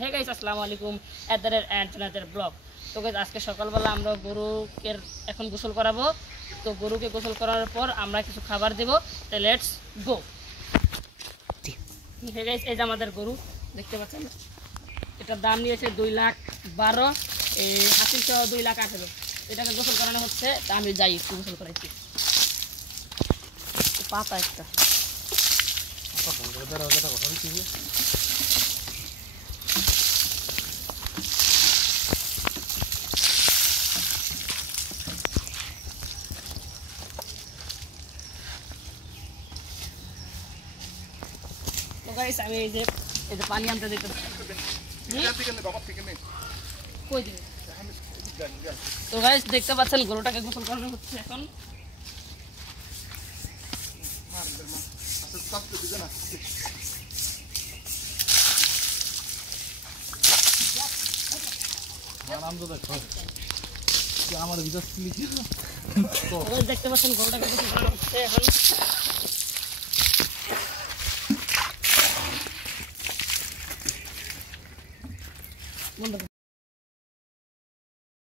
Hey guys আসসালামু আলাইকুম and blog. তো গাইস আজকে সকালবেলা আমরা গরুকে এখন গোসল করাবো। তো গরুকে গোসল করার পর আমরা কিছু খাবার দেব। তো লেটস গো। হে গাইস এই যে আমাদের গরু দেখতে পাচ্ছেন, এটার দাম নিয়েছে 2,12,000, এই হাতির সহ 2,18,000। এটাকে গোসল করানো হচ্ছে। তা আমি যাই একটু গোসল করাইছি। পাতা একটা গাইস আমি এই যে পানি আনতে দিতে তো গাইস দেখতে পাচ্ছেন গরুটাকে গোসল করানো হচ্ছে এখন। দেখতে পাচ্ছেন গরুটাকে গোসল করানো হচ্ছে এখন।